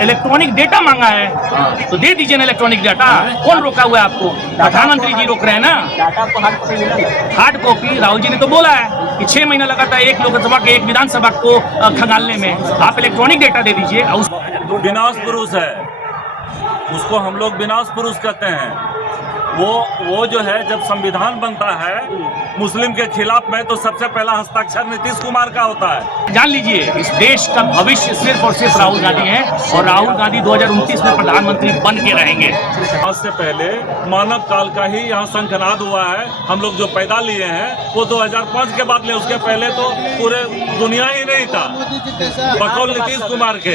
Electronic data मांगा है तो दे दीजिए ना इलेक्ट्रॉनिक डाटा। कौन रोका हुआ है आपको? प्रधानमंत्री जी रोक रहे हैं ना। हार्ड कॉपी राहुल जी ने तो बोला है कि 6 महीना लगा था एक लोकसभा के एक विधानसभा को खंगालने में। आप इलेक्ट्रॉनिक डेटा दे दीजिए। विनाश पुरुष है, उसको हम लोग विनाश पुरुष कहते हैं। वो जो है जब संविधान बनता है मुस्लिम के खिलाफ में तो सबसे पहला हस्ताक्षर नीतीश कुमार का होता है। जान लीजिए इस देश का भविष्य सिर्फ और सिर्फ राहुल गांधी है और राहुल गांधी 2029 में प्रधानमंत्री बन के रहेंगे। आज से पहले मानव काल का ही यहाँ शंखनाद हुआ है। हम लोग जो पैदा लिए हैं वो 2005 के बाद लिए, उसके पहले तो पूरे दुनिया ही नहीं था बकौल नीतीश कुमार के।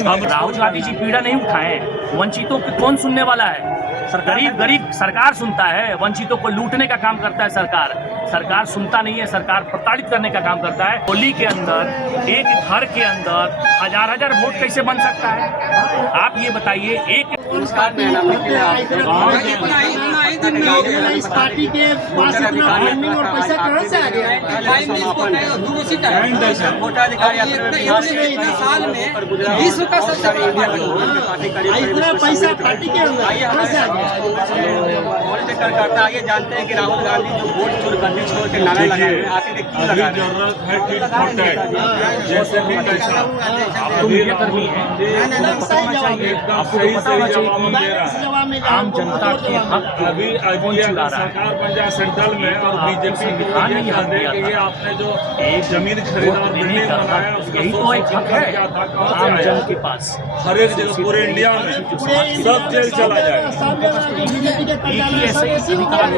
हम राहुल गांधी जी पीड़ा नहीं उठाए, वंचितों को कौन सुनने वाला है? गरीब सरकार सुनता है, वंचितों को लूटने का काम करता है सरकार सुनता नहीं है। सरकार प्रताड़ित करने का काम करता है। होली के अंदर एक घर के अंदर हजार वोट कैसे बन सकता है? आप ये बताइए। एक इस पार्टी के पास इतना फंडिंग और पैसा कहाँ से आ गया? साल में विश्व का सबसे इतना पैसा पार्टी के अंदर कहाँ से आ गया? करता ये जानते हैं कि राहुल गांधी जो वोट चोर करने छोड़ के नारा लगाए हैं, आखिर क्यों लगा रहे हैं? जरूरत है ठीक कॉन्टैक्ट जैसे भी कैसा मीडियाकर्मी है, आम जनता के हक अभी सरकार बन जाए सेंट्रल में और बीजेपी ये आपने जो एक जमीन खरीदा देने का हक, यही तो एक हक है आम जन के पास। हर एक जगह पूरे इंडिया में सब जेल चला जाए। ऐसे अधिकार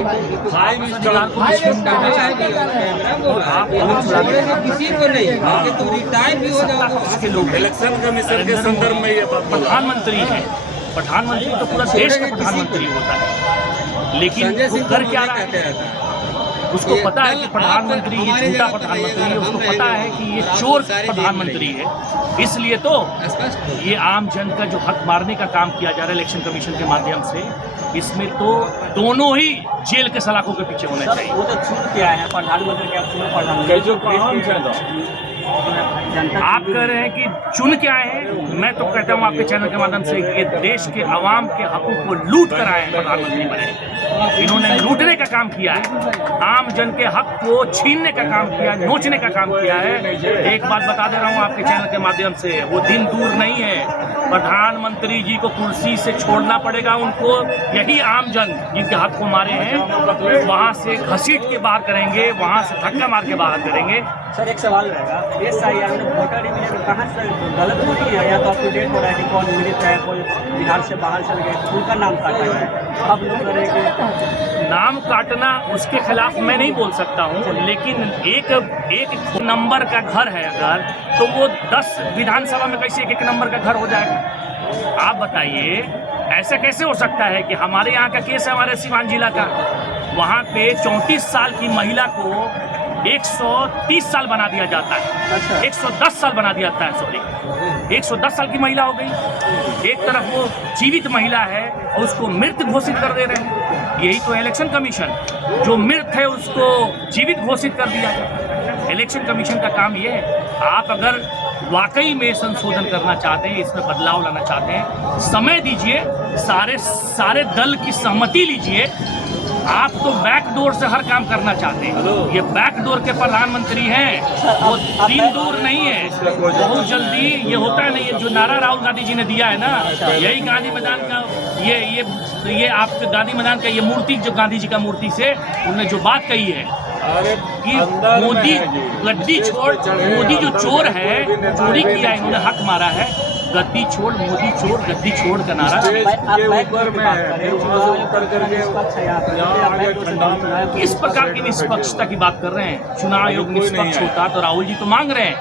इलेक्शन कमीशन के संदर्भ में ये बात प्रधानमंत्री है। प्रधानमंत्री तो पूरा देश का प्रधानमंत्री होता है, लेकिन वो कर क्या रहा है? उसको पता है कि प्रधानमंत्री ये झूठा प्रधानमंत्री है, उसको पता है कि ये चोर प्रधानमंत्री है। इसलिए तो ये आम जन का जो हक मारने का काम किया जा रहा है इलेक्शन कमीशन के माध्यम से, इसमें तो दोनों ही जेल के सलाखों के पीछे होने चाहिए। वो तो चुन के आए हैं प्रधानमंत्री के, आप कह रहे हैं कि चुन के आए हैं। मैं तो कहता हूं आपके चैनल के माध्यम से कि देश के आवाम के हकों को लूट कर आए हैं प्रधानमंत्री बने। इन्होंने लूटने का काम किया है, आम जन के हक को छीनने का काम किया, नोचने का काम किया है। एक बात बता दे रहा हूं आपके चैनल के माध्यम से, वो दिन दूर नहीं है प्रधानमंत्री जी को कुर्सी से छोड़ना पड़ेगा उनको। यही आम जन जिनके हाथ को मारे हैं वहां से घसीट के बाहर करेंगे, वहां से धक्का मार के बाहर करेंगे। सर एक सवाल रहेगा, SIR में वोटर में कहाँ से गलत हो रही है या तो अप टू डेट हो रहा है कि कौन मृत है, कोई बिहार से बाहर चल गए, उनका नाम काटा गया है। अब लोग करेंगे नाम काटना, उसके खिलाफ मैं नहीं बोल सकता हूँ, लेकिन एक नंबर का घर है अगर, तो वो 10 विधानसभा में कैसे एक नंबर का घर हो जाएगा? आप बताइए ऐसा कैसे हो सकता है कि हमारे यहाँ का केस है, हमारे सीवान जिला का, वहाँ पे 34 साल की महिला को 130 साल बना दिया जाता है, 110 साल बना दिया जाता है, सॉरी 110 साल की महिला हो गई। एक तरफ वो जीवित महिला है और उसको मृत घोषित कर दे रहे हैं। यही तो इलेक्शन कमीशन, जो मृत है उसको जीवित घोषित कर दिया जाए। इलेक्शन कमीशन का काम ये है। आप अगर वाकई में संशोधन करना चाहते हैं, इसमें बदलाव लाना चाहते हैं, समय दीजिए, सारे दल की सहमति लीजिए। आप तो बैकडोर से हर काम करना चाहते हैं। ये बैकडोर के प्रधानमंत्री हैं, वो दिन दूर नहीं है, बहुत जल्दी ये होता है। नहीं, ये जो नारा राहुल गांधी जी ने दिया है ना, यही गांधी मैदान का ये आपके गांधी मैदान का ये मूर्ति, जो गांधी जी का मूर्ति से उन्होंने जो बात कही है कि मोदी गद्दी छोड़, मोदी जो चोर है, चोरी किया है, इन्होंने हक मारा है, गद्दी छोड़, मोदी चोर, गद्दी छोड़ का नारा। इस प्रकार की निष्पक्षता की बात कर रहे हैं। चुनाव आयोग निष्पक्ष होता तो राहुल जी तो मांग रहे हैं।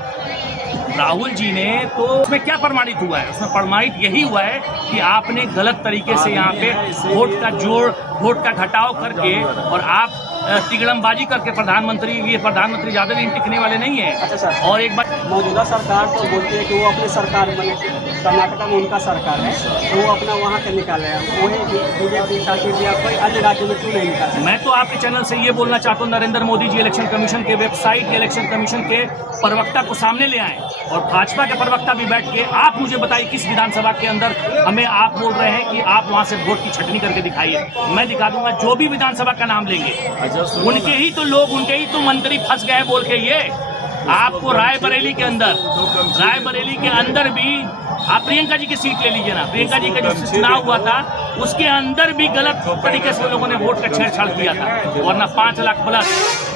राहुल जी ने तो उसमें क्या प्रमाणित हुआ है? उसमें प्रमाणित यही हुआ है कि आपने गलत तरीके से यहाँ पे वोट का घटाव करके और आप तिगड़मबाजी करके प्रधानमंत्री ज़्यादा दिन टिकने वाले नहीं है। अच्छा सर, और एक बात, मौजूदा सरकार तो बोलती है कि वो अपनी सरकार बने, कर्नाटक में उनका सरकार है तो वो अपना वहाँ से निकाले हैं, वही बीजेपी शासित या कोई अन्य राज्य में क्यों नहीं निकाले? मैं तो आपके चैनल से ये बोलना चाहता हूँ, नरेंद्र मोदी जी इलेक्शन कमीशन के वेबसाइट, इलेक्शन कमीशन के प्रवक्ता को सामने ले आए और भाजपा के प्रवक्ता भी बैठ के आप मुझे बताइए किस विधानसभा के अंदर हमें आप बोल रहे हैं कि आप वहाँ से वोट की छटनी करके दिखाइए। मैं दिखा दूंगा, जो भी विधानसभा का नाम लेंगे उनके ही तो लोग, उनके ही तो मंत्री फंस गए बोल के। ये आपको रायबरेली के अंदर भी आप प्रियंका जी की सीट ले लीजिए ना, प्रियंका जी का जो चुनाव हुआ था उसके अंदर भी गलत तरीके से लोगों ने वोट का छेड़छाड़ किया था, वरना 5 लाख प्लस।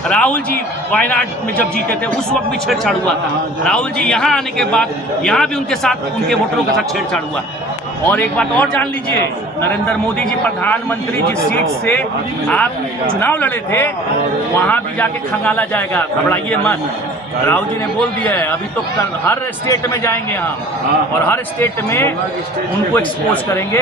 राहुल जी वायनाड में जब जीते थे उस वक्त भी छेड़छाड़ हुआ था, राहुल जी यहाँ आने के बाद यहाँ भी उनके साथ, उनके वोटरों के साथ छेड़छाड़ हुआ। और एक बात और जान लीजिए, नरेंद्र मोदी जी प्रधानमंत्री जिस सीट से आप चुनाव लड़े थे वहाँ भी जाके खंगाला जाएगा, घबराइए मत। राहुल जी ने बोल दिया है, अभी तो हर स्टेट में जाएंगे हम और हर स्टेट में उनको एक्सपोज करेंगे।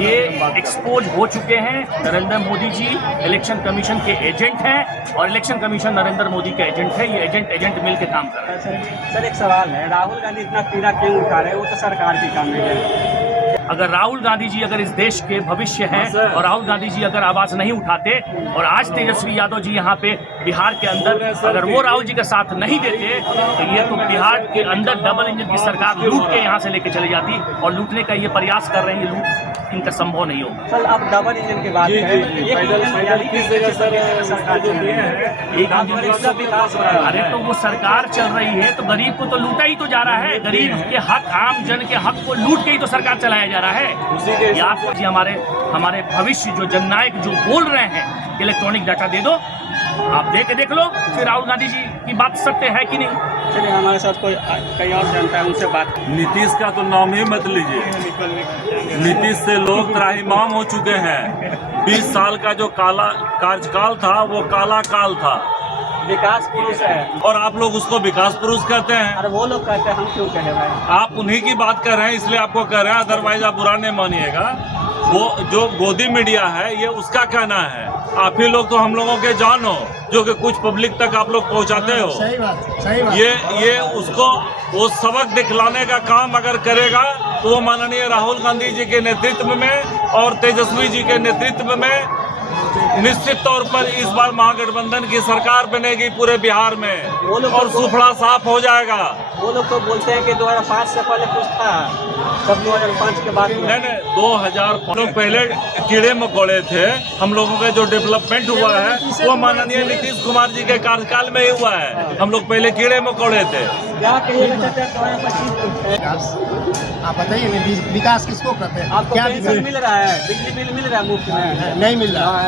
ये एक्सपोज हो चुके हैं, नरेंद्र मोदी जी इलेक्शन कमीशन के एजेंट हैं और इलेक्शन कमीशन नरेंद्र मोदी का एजेंट है। ये एजेंट मिल के काम कर रहे हैं। सर एक सवाल है, राहुल गांधी इतना पीड़ा क्यों उठा रहे हैं? वो तो सरकार की काम है। अगर राहुल गांधी जी अगर इस देश के भविष्य हैं और राहुल गांधी जी अगर आवाज नहीं उठाते और आज तेजस्वी यादव जी यहाँ पे बिहार के अंदर अगर वो राहुल जी का साथ नहीं देते तो ये तो बिहार के अंदर डबल इंजन की सरकार लूट के यहाँ से लेके चली जाती और लूटने का ये प्रयास कर रहे हैं, ये लूट इनका संभव नहीं होगा। सर आप डबल इंजन की बात करें, अरे तो वो सरकार चल रही है तो गरीब को तो लूटा ही तो जा रहा है, गरीब के हक, आम जन के हक को लूट के ही तो सरकार चलाया जा रहा है। या तो जी हमारे भविष्य जो जननायक जो बोल रहे हैं इलेक्ट्रॉनिक डाटा दे दो, आप देख लो फिर राहुल गांधी जी की बात सत्य है कि नहीं। चलिए हमारे साथ कई और जनता है, उनसे बात। नीतीश का तो नाम ही मत लीजिए, नीतीश से लोग त्राहिमाम हो चुके हैं। 20 साल का जो काला कार्यकाल था वो काला काल था। विकास पुरुष है और आप लोग उसको विकास पुरुष कहते हैं। अरे वो लोग कहते हैं, हम क्यों कहे भाई? आप उन्हीं की बात कर रहे हैं इसलिए आपको कह रहे हैं, अदरवाइज आप बुरा नहीं मानिएगा। वो जो गोदी मीडिया है ये उसका कहना है, आप ही लोग तो हम लोगों के जान हो जो कि कुछ पब्लिक तक आप लोग पहुंचाते हो। सही बात। ये उसको वो सबक दिखलाने का काम अगर करेगा तो वो माननीय राहुल गांधी जी के नेतृत्व में और तेजस्वी जी के नेतृत्व में निश्चित तौर पर इस बार महागठबंधन की सरकार बनेगी पूरे बिहार में और सुफड़ा साफ हो जाएगा। वो लोग तो बोलते हैं कि 2005 से पहले कुछ था, तब 2005 के बाद नहीं 2005 लोग पहले कीड़े मकोड़े थे। हम लोगों का जो डेवलपमेंट हुआ है वो माननीय नीतीश कुमार जी के कार्यकाल में ही हुआ है। हम लोग पहले कीड़े मकोड़े थे। क्या कहिएगा चाचा, आप बताइए ना, विकास किसको कहते हैं? आपको क्या पेंशन मिल रहा है, बिजली बिल मिल रहा है मुफ्त में? नहीं मिल रहा है।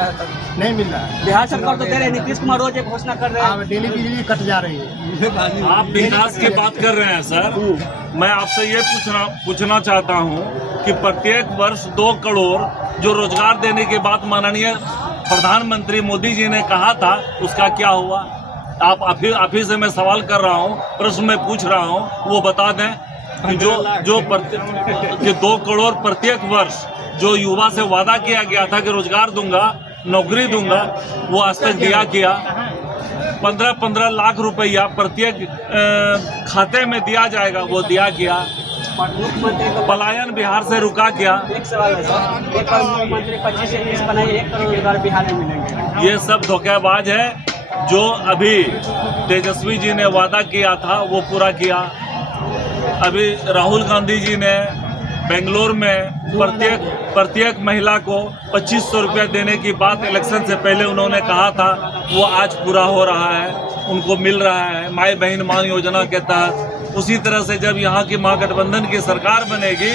बिहार सरकार तो दे रहे हैं, नीतीश कुमार रोज एक घोषणा कर रहे हैं, डेली बिजली कट जा रही है। आप विकास की बात कर रहे हैं सर, मैं आपसे ये पूछना चाहता हूँ कि प्रत्येक वर्ष 2 करोड़ जो रोजगार देने की बात माननीय प्रधानमंत्री मोदी जी ने कहा था उसका क्या हुआ? आप ही से मैं सवाल कर रहा हूँ, प्रश्न में पूछ रहा हूँ, वो बता दें कि जो 2 करोड़ प्रत्येक वर्ष जो युवा से वादा किया गया था कि रोजगार दूंगा, नौकरी दूंगा, वो आज तक दिया क्या? 15-15 लाख रुपया प्रत्येक खाते में दिया जाएगा, वो दिया क्या? मुख्यमंत्री को पलायन बिहार से रुका क्या? एक सवाल है सर, एक बार मुख्यमंत्री 25 से 30 बनाए, 1 करोड़ रोजगार बिहार में मिलेंगे। ये सब धोखेबाज है। जो अभी तेजस्वी जी ने वादा किया था वो पूरा किया। अभी राहुल गांधी जी ने बेंगलोर में प्रत्येक महिला को 2500 रुपया देने की बात इलेक्शन से पहले उन्होंने कहा था, वो आज पूरा हो रहा है, उनको मिल रहा है माई बहन मान योजना के तहत। उसी तरह से जब यहाँ की महागठबंधन की सरकार बनेगी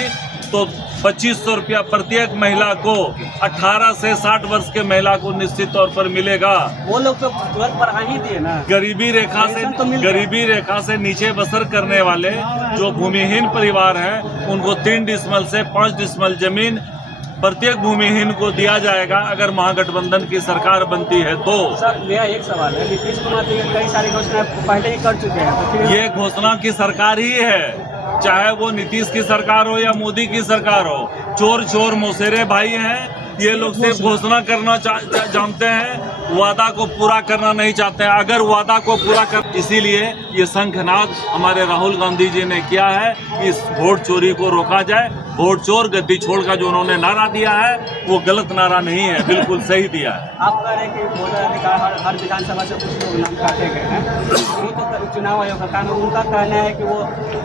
तो 2500 रुपया प्रत्येक महिला को 18 से 60 वर्ष के महिला को निश्चित तौर पर मिलेगा। वो लोग तो तुरंत बढ़ा ही दिए ना। गरीबी रेखा से नीचे बसर करने वाले जो भूमिहीन परिवार हैं उनको 3 डिसमल से 5 डिसमल जमीन प्रत्येक भूमिहीन को दिया जाएगा अगर महागठबंधन की सरकार बनती है तो। सर मेरा एक सवाल है, नीतीश कुमार जी कई सारी घोषणाएं पहले ही कर चुके हैं, तो फिर ये घोषणा की सरकार ही है, चाहे वो नीतीश की सरकार हो या मोदी की सरकार हो। चोर चोर मौसेरे भाई हैं, ये लोग सिर्फ घोषणा करना जानते हैं, वादा को पूरा करना नहीं चाहते हैं। अगर वादा को पूरा कर, इसीलिए ये शंखनाद हमारे राहुल गांधी जी ने किया है, इस वोट चोरी को रोका जाए। वोट चोर गद्दी छोड़ का जो उन्होंने नारा दिया है वो गलत नारा नहीं है, बिल्कुल सही दिया है। आप कह रहे हैं कि वोटर अधिकार हर विधानसभा से कुछ लोग नाम काटे गए हैं, वो तो चुनाव आयोग का काम है। उनका कहना है कि वो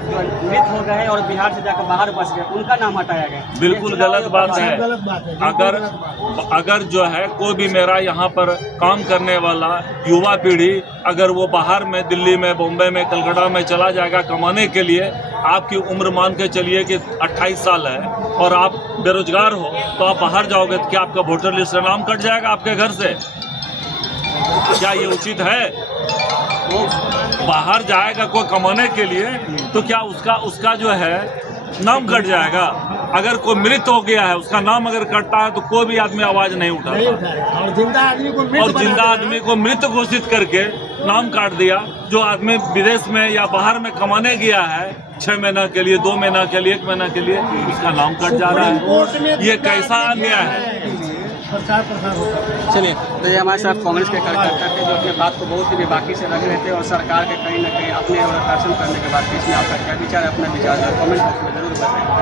जो मृत हो गए और बिहार से जाकर बाहर बस गए, उनका नाम हटाया गया। बिल्कुल गलत बात है। अगर जो है कोई भी मेरा यहाँ पर काम करने वाला युवा पीढ़ी अगर वो बाहर में दिल्ली में, बॉम्बे में, कलकत्ता में चला जाएगा कमाने के लिए, आपकी उम्र मान के चलिए कि 28 साल है और आप बेरोजगार हो, तो आप बाहर जाओगे तो क्या आपका वोटर लिस्ट से नाम कट जाएगा आपके घर से? क्या ये उचित है? वो बाहर जाएगा कोई कमाने के लिए तो क्या उसका जो है नाम कट जाएगा? अगर कोई मृत हो गया है, उसका नाम अगर कटता है तो कोई भी आदमी आवाज नहीं उठाता। और जिंदा आदमी को मृत घोषित करके नाम काट दिया। जो आदमी विदेश में या बाहर में कमाने गया है 6 महीना के लिए, 2 महीना के लिए, 1 महीना के लिए, उसका नाम कट जा रहा है। ये कैसा अन्याय है? चलिए, तो ये हमारे साथ कांग्रेस के कार्यकर्ता थे जो अपने बात को बहुत ही बेबाकी से रख रहे थे और सरकार के कहीं ना कहीं अपने दर्शन करने के बाद इसमें आपका क्या विचार है, अपना विचार कमेंट बॉक्स में जरूर बताएं।